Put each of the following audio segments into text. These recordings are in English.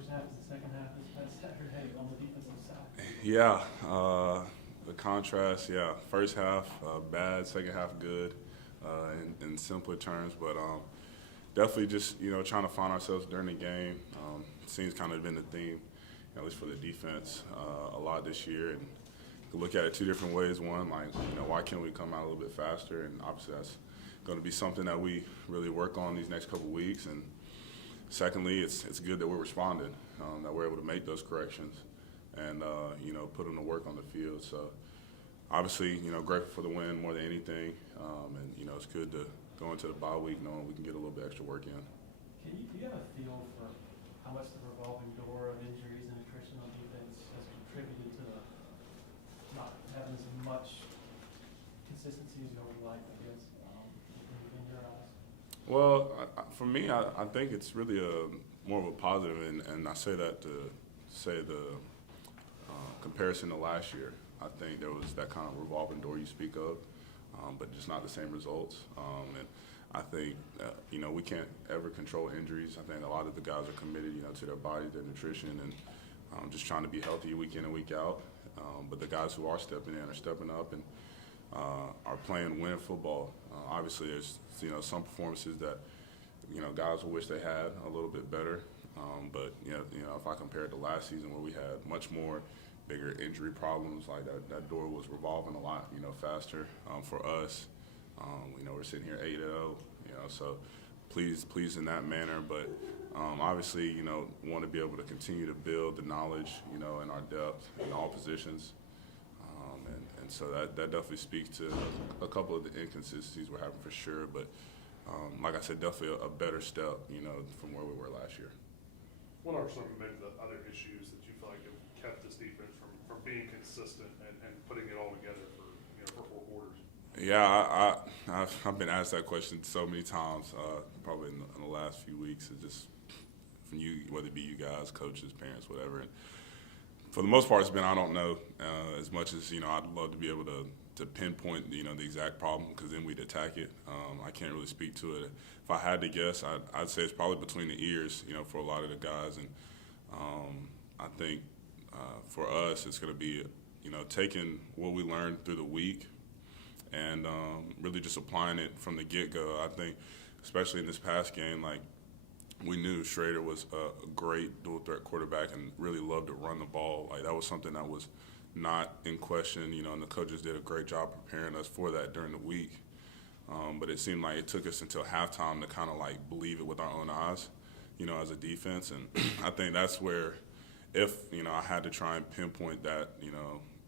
first half as the second half this past Saturday on the defensive side? Yeah, the contrast, yeah. First half bad, second half good in simpler terms, but definitely just, trying to find ourselves during the game. Seems kind of been the theme, at least for the defense, a lot this year. And you can look at it two different ways. One, like, why can't we come out a little bit faster? And obviously that's going to be something that we really work on these next couple of weeks. And secondly, it's good that we're responding, that we're able to make those corrections and, put them to work on the field. So obviously, grateful for the win more than anything. And, it's good to go into the bye week knowing we can get a little bit extra work in. Do you have a feel for how much the revolving door of injuries and attrition on defense has contributed to not having as much consistency as you would like, I guess, in your eyes? Well, for me, I think it's really more of a positive, and I say that to say the comparison to last year. I think there was that kind of revolving door you speak of, but just not the same results. And I think, we can't ever control injuries. I think a lot of the guys are committed, to their body, their nutrition, and just trying to be healthy week in and week out. But the guys who are stepping in are stepping up and are playing winning football. Obviously, there's, some performances that, guys will wish they had a little bit better. But, if I compare it to last season where we had much more bigger injury problems, like that door was revolving a lot, faster for us. We're sitting here 8-0, so pleased in that manner. But obviously, want to be able to continue to build the knowledge, in our depth in all positions. And so that definitely speaks to a couple of the inconsistencies we're having for sure. But like I said, definitely a better step, from where we were last year. What are some of maybe the other issues that you feel like have kept this defense from being consistent and putting it all together for 4 quarters? Yeah, I've been asked that question so many times, probably in the last few weeks. It's just from you, whether it be you guys, coaches, parents, whatever. And for the most part, it's been I don't know. As much as I'd love to be able to pinpoint the exact problem, because then we'd attack it. I can't really speak to it. If I had to guess, I'd say it's probably between the ears, for a lot of the guys. And I think for us, it's going to be taking what we learned through the week and really just applying it from the get-go. I think, especially in this past game, like, we knew Schrader was a great dual-threat quarterback and really loved to run the ball. Like, that was something that was not in question, and the coaches did a great job preparing us for that during the week. But it seemed like it took us until halftime to kind of, like, believe it with our own eyes, as a defense. And I think that's where, if, I had to try and pinpoint that,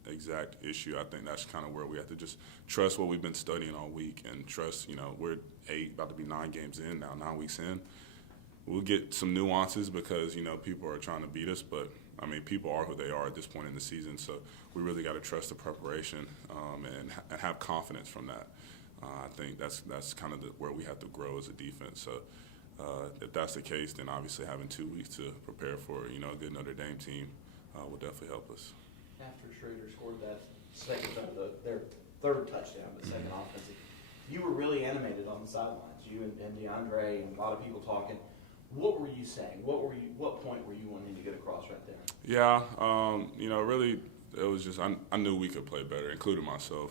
exact issue, I think that's kind of where we have to just trust what we've been studying all week and trust, we're 8, about to be 9 games in now, 9 weeks in. We'll get some nuances because, people are trying to beat us, but, people are who they are at this point in the season, so we really got to trust the preparation and have confidence from that. I think that's kind of where we have to grow as a defense. So if that's the case, then obviously having 2 weeks to prepare for, a good Notre Dame team will definitely help us. After Schrader scored that their third touchdown, but second offensive, you were really animated on the sidelines. You and DeAndre and a lot of people talking. What were you saying? What point were you wanting to get across right there? Yeah, really, it was just I knew we could play better, including myself.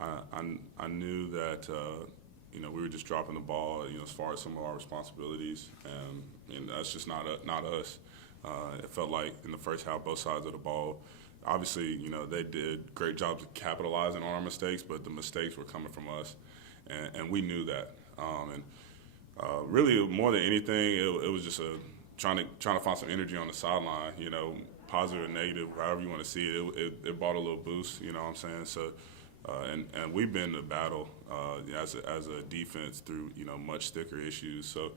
I knew that we were just dropping the ball, as far as some of our responsibilities, and that's just not us. It felt like in the first half, both sides of the ball. Obviously, they did great jobs of capitalizing on our mistakes, but the mistakes were coming from us, and we knew that. Really, more than anything, it was just trying to find some energy on the sideline. Positive or negative, however you want to see it. It brought a little boost. You know what I'm saying? So, and we've been to battle as a defense through much thicker issues. So.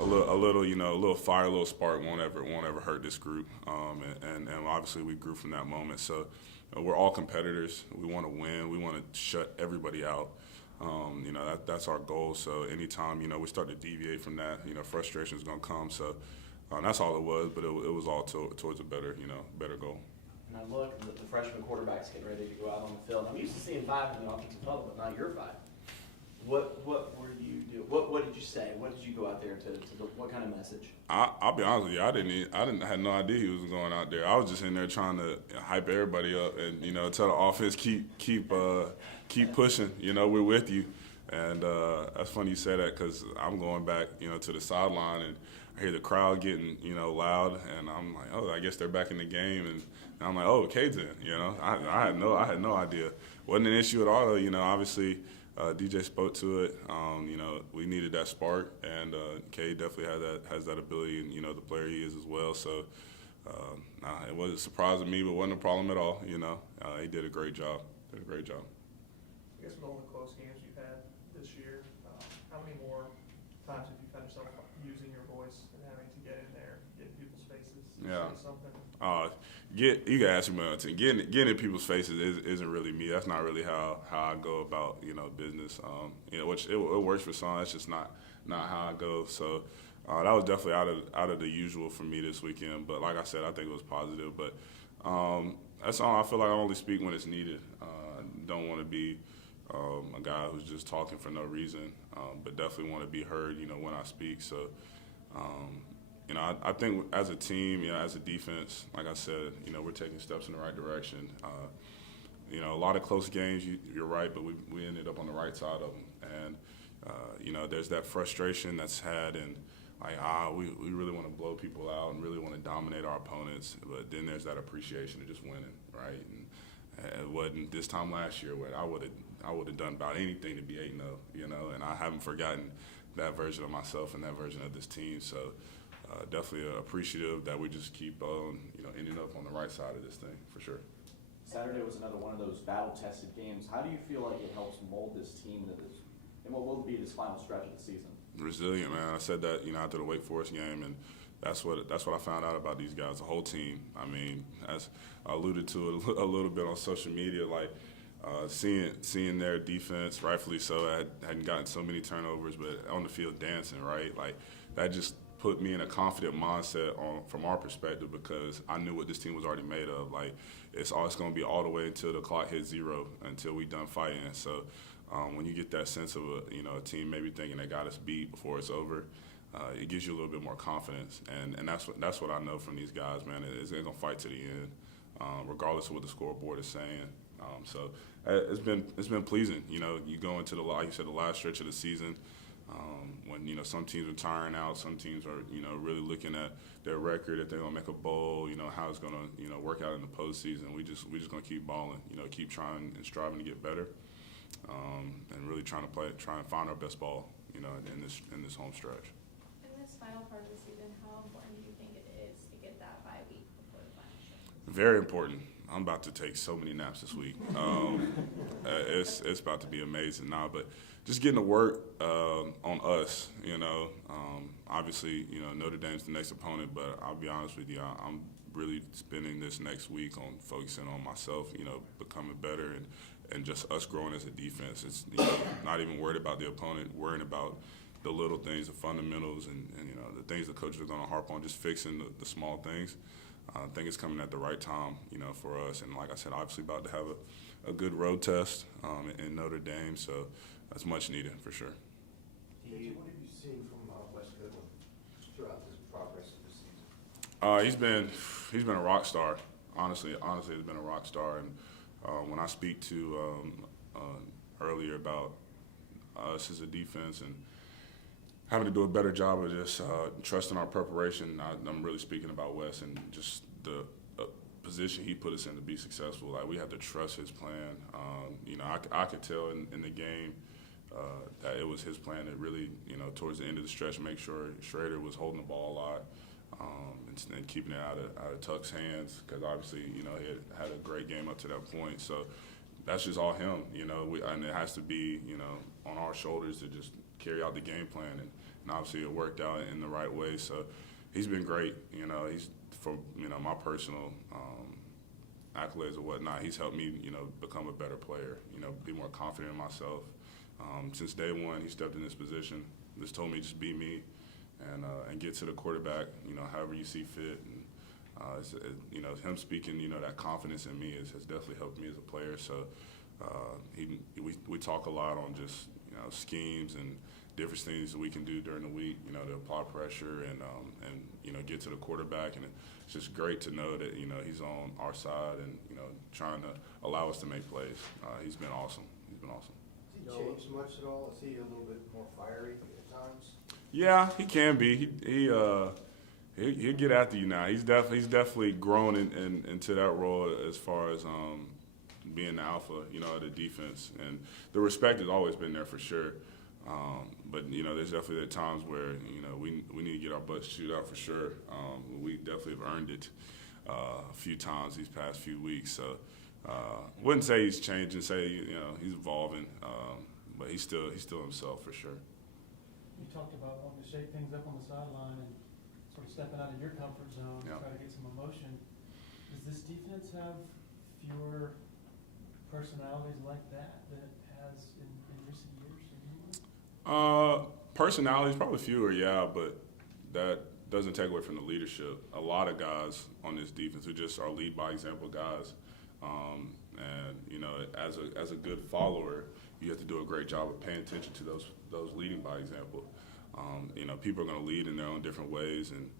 A little fire, a little spark won't ever hurt this group, and obviously we grew from that moment. So we're all competitors. We want to win. We want to shut everybody out. That's our goal. So anytime we start to deviate from that, frustration is going to come. So that's all it was. But it was all towards a better goal. And I look, the freshman quarterback's getting ready to go out on the field. I'm used to seeing 5 in the offensive huddle, but now you're 5. What were you do? What did you say? What did you go out there to what kind of message? I'll be honest with you. I had no idea he was going out there. I was just in there trying to hype everybody up and tell the offense keep pushing. We're with you. And that's funny you say that because I'm going back to the sideline and I hear the crowd getting loud and I'm like, oh, I guess they're back in the game and I'm like, oh, Cade's in. I had no idea. Wasn't an issue at all though. Obviously. DJ spoke to it. We needed that spark, and Cade definitely has that ability, and the player he is as well. So it wasn't surprising me, but wasn't a problem at all. He did a great job. I guess with all the close games you've had this year, how many more times have you found yourself using your voice and having to get in there, get in people's faces, Yeah. say something? You can ask me about it. Getting in people's faces isn't really me. That's not really how I go about business. Which it works for some. That's just not how I go. So that was definitely out of the usual for me this weekend. But like I said, I think it was positive. But that's all. I feel like I only speak when it's needed. Don't want to be a guy who's just talking for no reason. But definitely want to be heard. When I speak. So. I think as a team, as a defense, like I said, we're taking steps in the right direction. A lot of close games, you're right, but we ended up on the right side of them. And, there's that frustration that's had and, we really want to blow people out and really want to dominate our opponents. But then there's that appreciation of just winning, right? And it wasn't this time last year where I would have done about anything to be 8-0, and I haven't forgotten that version of myself and that version of this team. So, definitely appreciative that we just keep ending up on the right side of this thing for sure. Saturday was another one of those battle-tested games. How do you feel like it helps mold this team into this, and what will be this final stretch of the season? Resilient, man. I said that after the Wake Forest game, and that's what I found out about these guys, the whole team. I mean, as I alluded to it a little bit on social media, seeing their defense, rightfully so, hadn't gotten so many turnovers, but on the field dancing, right? That just put me in a confident mindset from our perspective because I knew what this team was already made of. It's going to be all the way until the clock hits 0, until we done fighting. So when you get that sense of a team maybe thinking they got us beat before it's over, it gives you a little bit more confidence. And that's what I know from these guys, man. They're going to fight to the end, regardless of what the scoreboard is saying. So it's been pleasing. You go into the last stretch of the season. When some teams are tiring out, some teams are really looking at their record, if they're gonna make a bowl, how it's gonna work out in the postseason. We just gonna keep balling, keep trying and striving to get better, and really trying to find our best ball, in this home stretch. In this final part of the season, how important do you think it is to get that bye week before the final stretch? Very important. I'm about to take so many naps this week. It's about to be amazing now, but just getting to work on us, obviously, Notre Dame's the next opponent, but I'll be honest with you, I'm really spending this next week on focusing on myself, becoming better and just us growing as a defense. It's not even worried about the opponent, worrying about the little things, the fundamentals, and the things the coaches are going to harp on, just fixing the small things. I think it's coming at the right time, for us. And like I said, obviously about to have a good road test in Notre Dame, so that's much needed for sure. What have you seen from Wes Goodwin throughout this progress of this season? He's been a rock star. Honestly, he's been a rock star. And when I speak to earlier about us as a defense and having to do a better job of just trusting our preparation, I'm really speaking about Wes and just the position he put us in to be successful. We have to trust his plan. I could tell in the game that it was his plan that really, towards the end of the stretch, make sure Schrader was holding the ball a lot and keeping it out of Tuck's hands because obviously, he had a great game up to that point. So that's just all him, and it has to be, on our shoulders to just carry out the game plan, and obviously it worked out in the right way. So he's been great. He's for my personal accolades or whatnot. He's helped me, become a better player. Be more confident in myself. Since day one, he stepped in this position. Just told me just be me, and get to the quarterback. However you see fit. And him speaking, that confidence in me has definitely helped me as a player. So we talk a lot on just schemes and different things that we can do during the week, to apply pressure and get to the quarterback. And it's just great to know that, he's on our side and, trying to allow us to make plays. He's been awesome. He's been awesome. Has he changed much at all? Is he a little bit more fiery at times? Yeah, he can be. He'll get after you now. He's definitely grown into that role as far as being the alpha, of the defense. And the respect has always been there for sure. But there's definitely times where we need to get our butts chewed out for sure. We definitely have earned it a few times these past few weeks. So wouldn't say he's changing. Say he's evolving, but he's still himself for sure. You talked about wanting to shake things up on the sideline and sort of stepping out of your comfort zone Yeah. to try to get some emotion. Does this defense have fewer personalities like that than it has in recent years? Personalities probably fewer, yeah, but that doesn't take away from the leadership. A lot of guys on this defense who just are lead by example guys, and as a good follower, you have to do a great job of paying attention to those leading by example. People are going to lead in their own different ways, and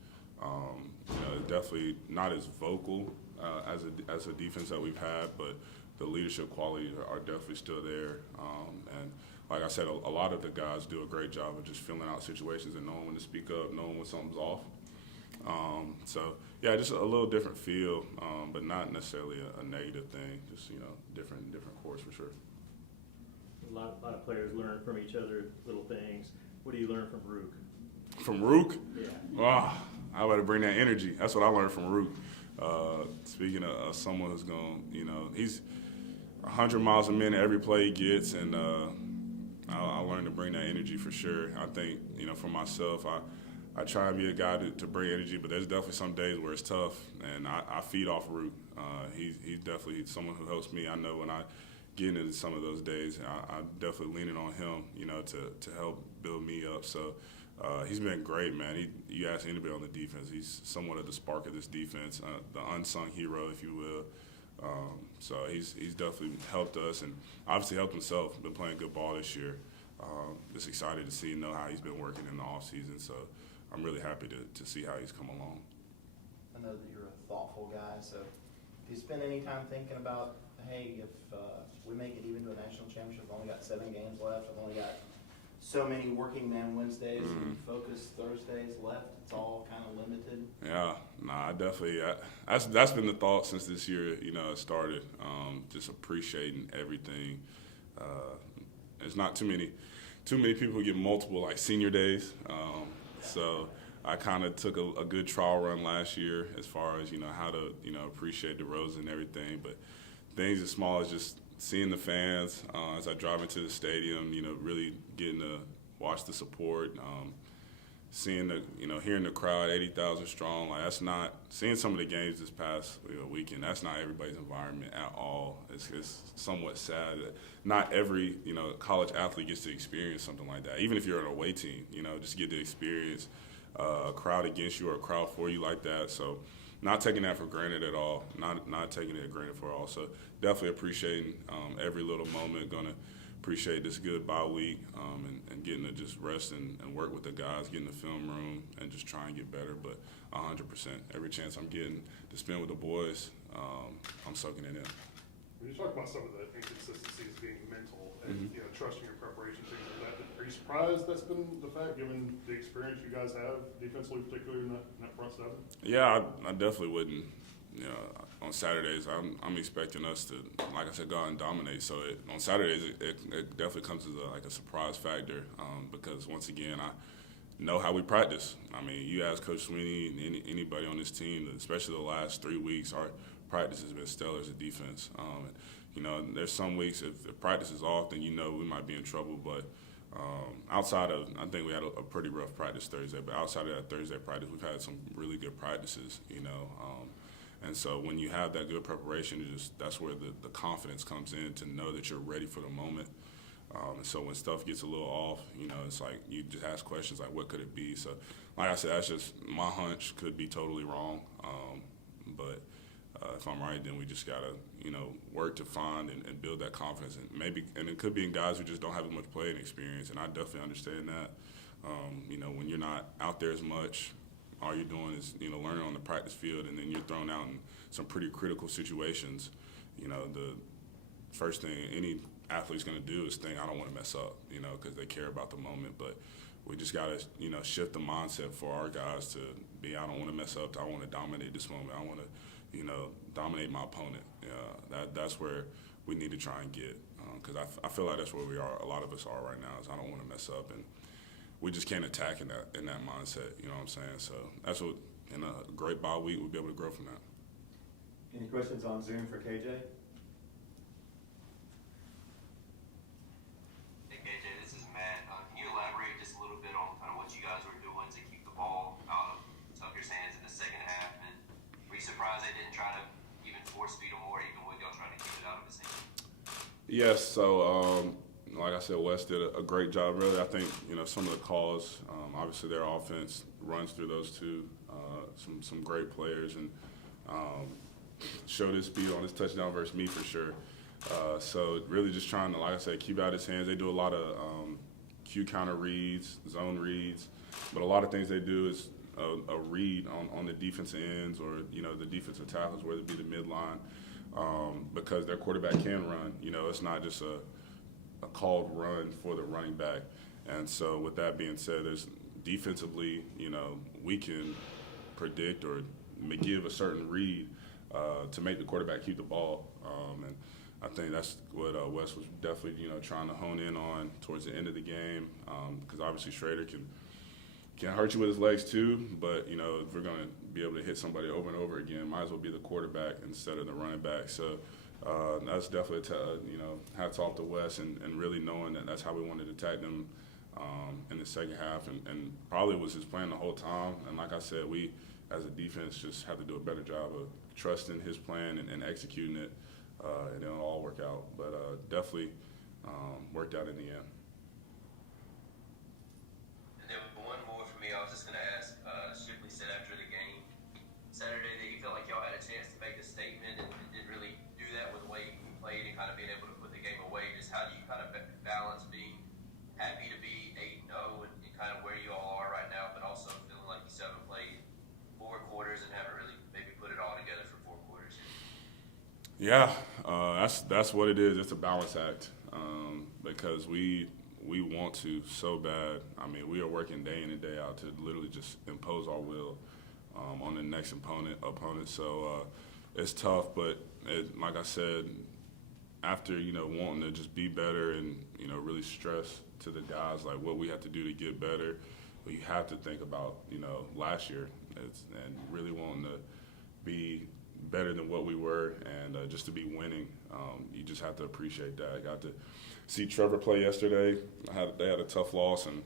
definitely not as vocal as a defense that we've had, but the leadership qualities are definitely still there. And like I said, a lot of the guys do a great job of just filling out situations and knowing when to speak up, knowing when something's off. So yeah, just a little different feel, but not necessarily a negative thing. Just different course for sure. A lot of players learn from each other, little things. What do you learn from Rook? From Rook? Yeah. Wow, I better bring that energy. That's what I learned from Rook. Speaking of someone who's going, he's 100 miles a minute every play he gets, and I learned to bring that energy for sure. I think, for myself, I try and be a guy to bring energy, but there's definitely some days where it's tough, and I feed off Rook. He's definitely someone who helps me. I know when I get into some of those days, I definitely leaning on him, to help build me up. So he's been great, man. You ask anybody on the defense, he's somewhat of the spark of this defense, the unsung hero, if you will. So he's definitely helped us, and obviously helped himself. Been playing good ball this year. Just excited to know how he's been working in the off season. So I'm really happy to see how he's come along. I know that you're a thoughtful guy, so do you spend any time thinking about, hey, if we make it even to a national championship, I've only got 7 games left, I've only got so many working man Wednesdays and focus Thursdays left, it's all kind of limited? Yeah, I definitely, that's been the thought since this year, started, just appreciating everything. There's not too many people who get multiple, like, senior days, so I kind of took a good trial run last year as far as, how to, appreciate DeRozan and everything, but things as small as just seeing the fans as I drive into the stadium, really getting to watch the support, seeing hearing the crowd, 80,000 strong. Like, that's not seeing some of the games this past weekend. That's not everybody's environment at all. It's somewhat sad that not every college athlete gets to experience something like that. Even if you're an away team, just get to experience a crowd against you or a crowd for you like that. So, not taking that for granted at all. Not taking it for granted for all. So definitely appreciating every little moment. Gonna appreciate this good bye week and getting to just rest and work with the guys, get in the film room and just try and get better. But 100%, every chance I'm getting to spend with the boys, I'm soaking it in. When you talk about some of the inconsistencies being mental and trusting your preparation, things like that, are you surprised that's been the fact, given the experience you guys have defensively, particularly in that front seven? Yeah, I definitely wouldn't. On Saturdays, I'm expecting us to, like I said, go out and dominate. So on Saturdays, it definitely comes as a surprise factor because once again, I know how we practice. I mean, you ask Coach Sweeney and anybody on this team, especially the last 3 weeks, our practice has been stellar as a defense. There's some weeks if practice is off, then we might be in trouble. But outside of, I think we had a pretty rough practice Thursday. But outside of that Thursday practice, we've had some really good practices. And so when you have that good preparation, that's where the confidence comes in to know that you're ready for the moment. And so when stuff gets a little off, it's like you just ask questions like, what could it be? So like I said, that's just my hunch, could be totally wrong. But if I'm right, then we just gotta, work to find and build that confidence, and it could be in guys who just don't have as much playing experience, and I definitely understand that. When you're not out there as much, all you're doing is, learning on the practice field, and then you're thrown out in some pretty critical situations. The first thing any athlete's gonna do is think, I don't want to mess up, because they care about the moment, but we just gotta, shift the mindset for our guys to be, I don't want to mess up, I want to dominate this moment, I want to, dominate my opponent. That's where we need to try and get, because I feel like that's where we are. A lot of us are right now. Is I don't want to mess up, and we just can't attack in that mindset. You know what I'm saying? So that's what in a great bye week we'll be able to grow from that. Any questions on Zoom for KJ? Hey KJ, this is Matt. Can you elaborate just a little bit on kind of what you guys were doing to keep the ball out of some of your hands in the second half? And were you surprised they didn't try to even force feed them more, even with y'all trying to keep it out of his hands? Yes. So like I said, Wes did a great job. Really, I think some of the calls. Obviously, their offense runs through those two. Some great players, and showed his speed on his touchdown versus me for sure. So really just trying to, like I said, keep out his hands. They do a lot of Q counter reads, zone reads, but a lot of things they do is a read on the defensive ends or the defensive tackles, whether it be the midline, because their quarterback can run. It's not just a called run for the running back. And so with that being said, there's defensively, we can predict or give a certain read to make the quarterback keep the ball. And I think that's what Wes was definitely, trying to hone in on towards the end of the game, because obviously Schrader can hurt you with his legs too, but, if we're going to be able to hit somebody over and over again, might as well be the quarterback instead of the running back. So that's definitely, hats off to Wes and really knowing that that's how we wanted to attack them in the second half, and probably was his plan the whole time. And like I said, we as a defense just have to do a better job of trusting his plan and executing it, and it'll all work out. But definitely worked out in the end. And then one more for me, I was just going to ask, Shipley said after the game Saturday that he felt like y'all had a chance to make a statement and didn't really do that with the way you played and kind of being able to put the game away. Just how do you kind of balance being happy to be 8-0 and kind of where you all are right now, but also feeling like you still haven't played 4 quarters and haven't really maybe put it all together for 4 quarters yet? Yeah, that's what it is. It's a balance act, because we want to so bad. I mean, we are working day in and day out to literally just impose our will on the next opponent. So it's tough, but like I said, after wanting to just be better and really stress to the guys like what we have to do to get better, but you have to think about last year and really wanting to be better than what we were, and just to be winning. You just have to appreciate that. I got to see Trevor play yesterday. They had a tough loss, and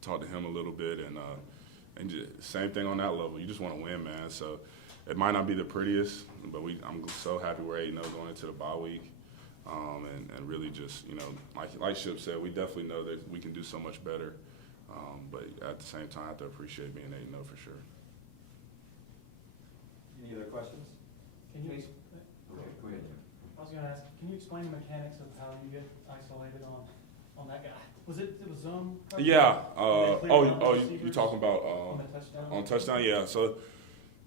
talked to him a little bit, and just, same thing on that level. You just want to win, man. So it might not be the prettiest, but I'm so happy we're 8-0 going into the bye week, and really just like Ship said, we definitely know that we can do so much better, but at the same time, I have to appreciate being 8-0 for sure. Any other questions? Can you, Okay, go ahead, Jim. I was gonna ask, can you explain the mechanics of how you get isolated on that guy? Was it was zone coverage? Yeah. And they cleared out the You receivers talking about on the touchdown? on touchdown? Yeah. So,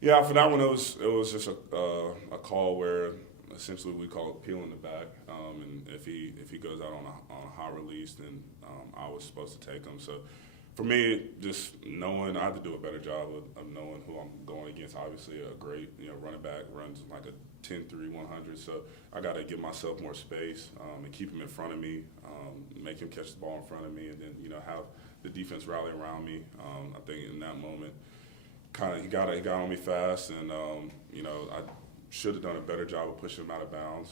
yeah, for that one, it was just a call where essentially we call it peeling the back, and if he goes out on a high release, then I was supposed to take him. So, for me, just knowing I have to do a better job of knowing who I'm going against. Obviously, a great running back runs like a 10-3 100. So I got to give myself more space and keep him in front of me, make him catch the ball in front of me, and then have the defense rally around me. I think in that moment, he got on me fast, and I should have done a better job of pushing him out of bounds.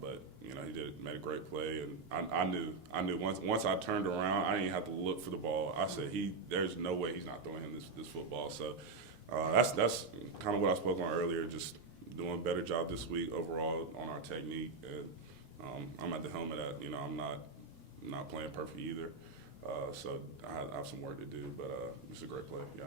But he made a great play, and I knew once I turned around, I didn't have to look for the ball. I said there's no way he's not throwing him this football. So that's kind of what I spoke on earlier. Just doing a better job this week overall on our technique, and I'm at the helmet at I'm not playing perfect either. So I have some work to do, but it's a great play. Yeah.